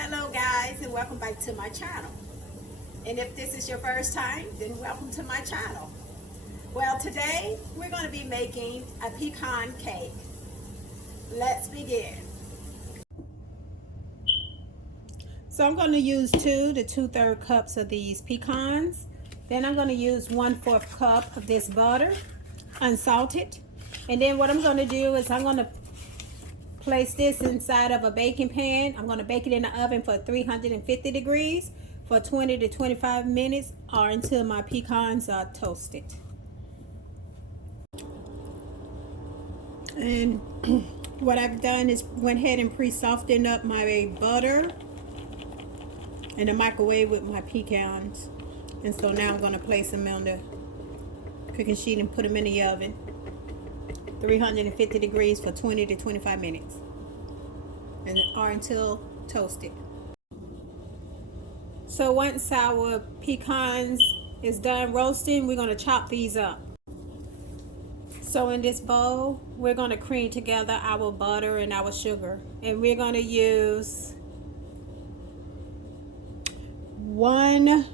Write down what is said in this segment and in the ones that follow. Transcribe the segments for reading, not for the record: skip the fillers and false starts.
Hello guys, and welcome back to my channel. And if this is your first time, then welcome to my channel. Well, today we're going to be making a pecan cake. Let's begin. So I'm going to use 2 to 2/3 cups of these pecans. Then I'm going to use 1/4 cup of this butter, unsalted. And then what I'm going to do is I'm going to place this inside of a baking pan. I'm going to bake it in the oven for 350 degrees for 20 to 25 minutes or until my pecans are toasted. And what I've done is went ahead and pre-softened up my butter in the microwave with my pecans. And so now I'm going to place them on the cooking sheet and put them in the oven. 350 degrees for 20 to 25 minutes or until toasted. So once our pecans is done roasting, we're going to chop these up. So in this bowl, we're going to cream together our butter and our sugar, and we're going to use 1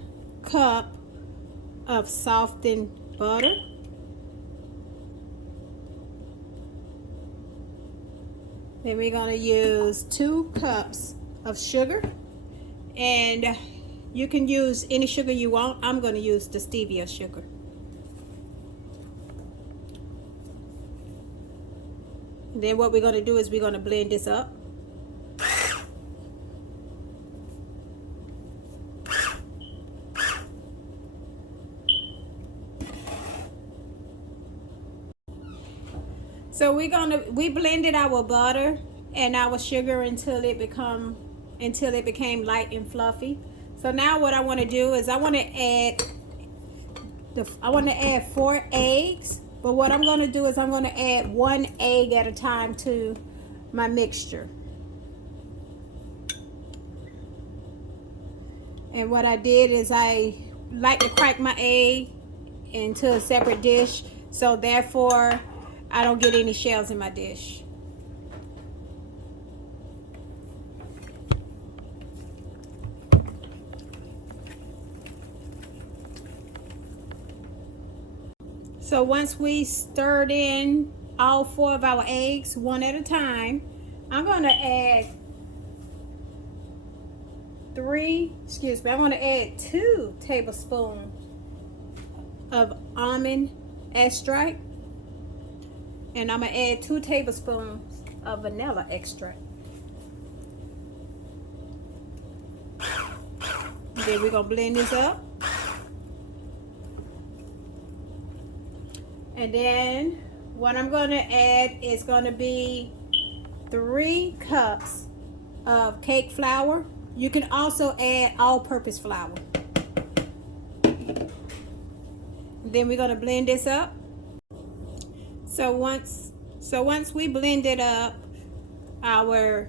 cup of softened butter, then we're going to use 2 cups of sugar, and you can use any sugar you want. I'm going to use the stevia sugar. And then what we're going to do is we're going to blend this up. So we blended our butter and our sugar until it became light and fluffy. So now what I want to do is I want to add 4 eggs, but what I'm going to do is I'm going to add 1 egg at a time to my mixture. And what I did is I like to crack my egg into a separate dish, so therefore I don't get any shells in my dish. So once we stirred in all 4 of our eggs one at a time, I'm going to add 2 tablespoons of almond extract. And I'm going to add 2 tablespoons of vanilla extract. Then we're going to blend this up. And then what I'm going to add is going to be 3 cups of cake flour. You can also add all-purpose flour. Then we're going to blend this up. So once we blended up our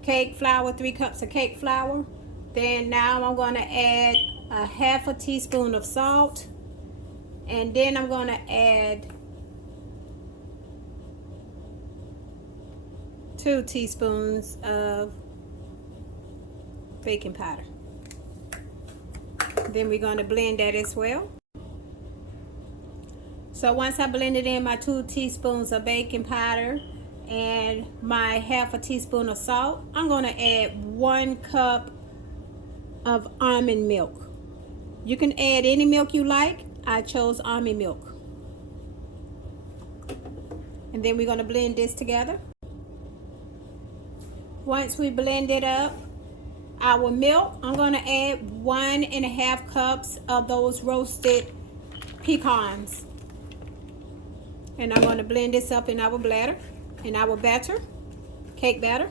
cake flour, 3 cups of cake flour, then now I'm going to add a 1/2 teaspoon of salt, and then I'm going to add 2 teaspoons of baking powder. Then we're going to blend that as well. So once I blended in my 2 teaspoons of baking powder and my 1/2 teaspoon of salt, I'm going to add 1 cup of almond milk. You can add any milk you like. I chose almond milk. And then we're going to blend this together. Once we blended up our milk, I'm going to add 1.5 cups of those roasted pecans. And I'm going to blend this up in our batter, cake batter.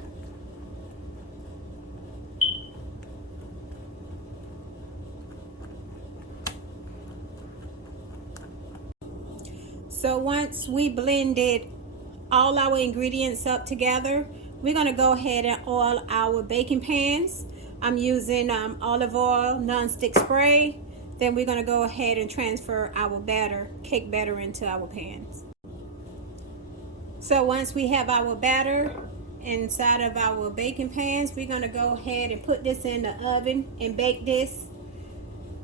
So once we blended all our ingredients up together, we're going to go ahead and oil our baking pans. I'm using olive oil non-stick spray. Then we're going to go ahead and transfer our batter, cake batter, into our pans. So once we have our batter inside of our baking pans. We're going to go ahead and put this in the oven and bake this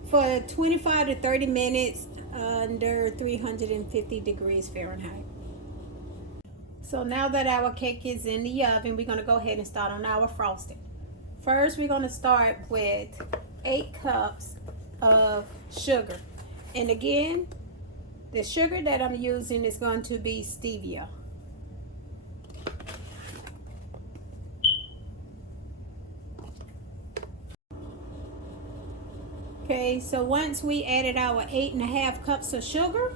for 25 to 30 minutes under 350 degrees Fahrenheit. So now that our cake is in the oven, we're going to go ahead and start on our frosting. First, we're going to start with 8 cups of sugar. And again, the sugar that I'm using is going to be stevia. Okay, so once we added our 8.5 cups of sugar,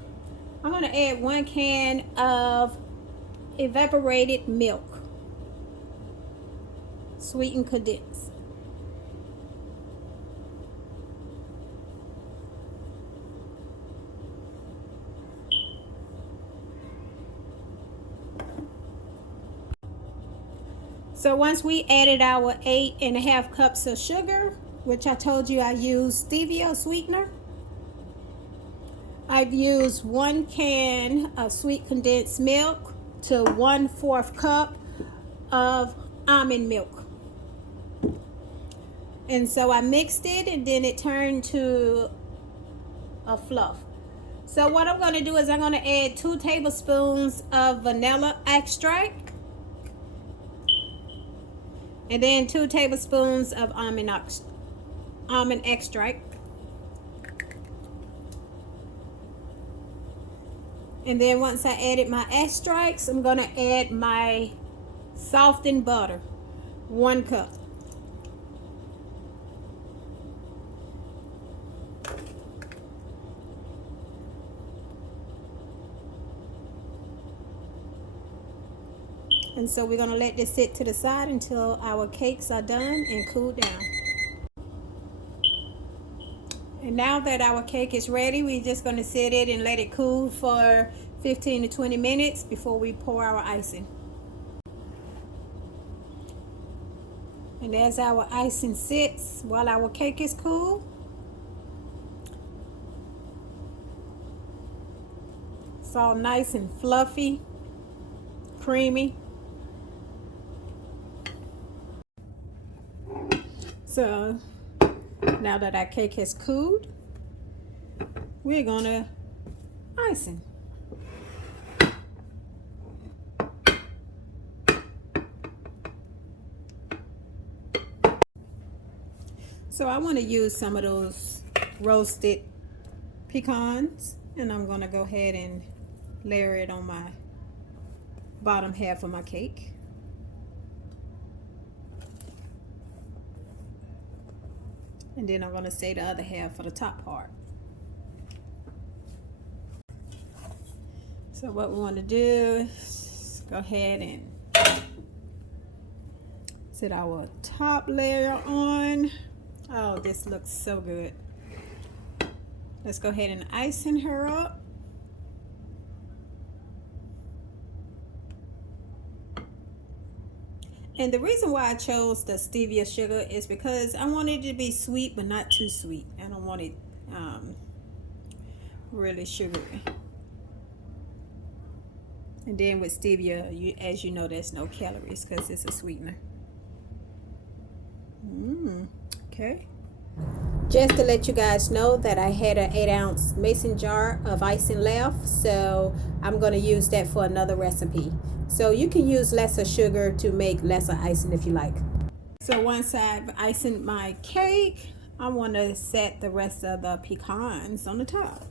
I'm going to add 1 can of evaporated milk, sweetened condensed. So once we added our 8.5 cups of sugar, which I told you I used stevia sweetener, I've used 1 can of sweet condensed milk to 1/4 cup of almond milk. And so I mixed it and then it turned to a fluff. So what I'm going to do is I'm going to add 2 tablespoons of vanilla extract. And then 2 tablespoons of almond extract. And then once I added my extracts, I'm going to add my softened butter, 1 cup. And so we're going to let this sit to the side until our cakes are done and cool down. And now that our cake is ready, we're just going to set it and let it cool for 15 to 20 minutes before we pour our icing. And as our icing sits while our cake is cool, it's all nice and fluffy, creamy. So now that our cake has cooled, we're gonna icing. So I want to use some of those roasted pecans, and I'm gonna go ahead and layer it on my bottom half of my cake. And then I'm going to save the other half for the top part. So what we want to do is go ahead and set our top layer on. Oh, this looks so good. Let's go ahead and icing her up. And the reason why I chose the stevia sugar is because I wanted it to be sweet, but not too sweet. I don't want it really sugary. And then with stevia, as you know, there's no calories because it's a sweetener. Okay. Just to let you guys know that I had an 8-ounce mason jar of icing left, so I'm going to use that for another recipe. So you can use lesser sugar to make lesser icing if you like. So once I've iced my cake, I want to set the rest of the pecans on the top.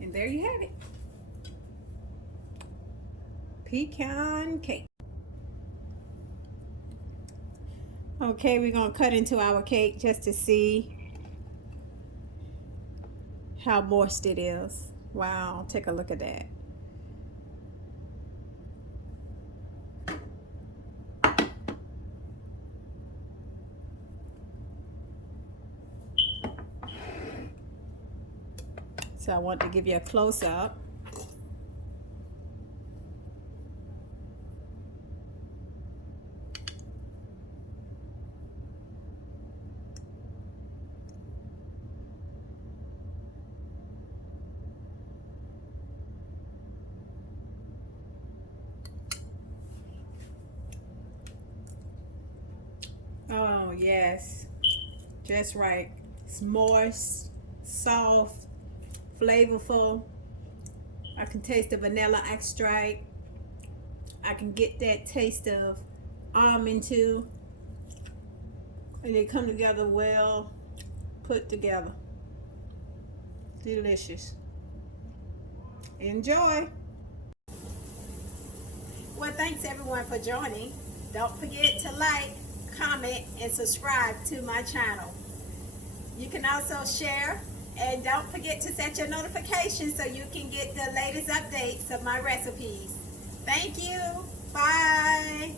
And there you have it. Pecan cake. Okay, we're going to cut into our cake just to see how moist it is. Wow, take a look at that. So I want to give you a close-up. Oh, yes. Just right. It's moist, soft, flavorful. I can taste the vanilla extract. I can get that taste of almond too. And they come together well put together. Delicious. Enjoy. Well, thanks everyone for joining. Don't forget to like, comment, and subscribe to my channel. You can also share, and don't forget to set your notifications so you can get the latest updates of my recipes. Thank you. Bye.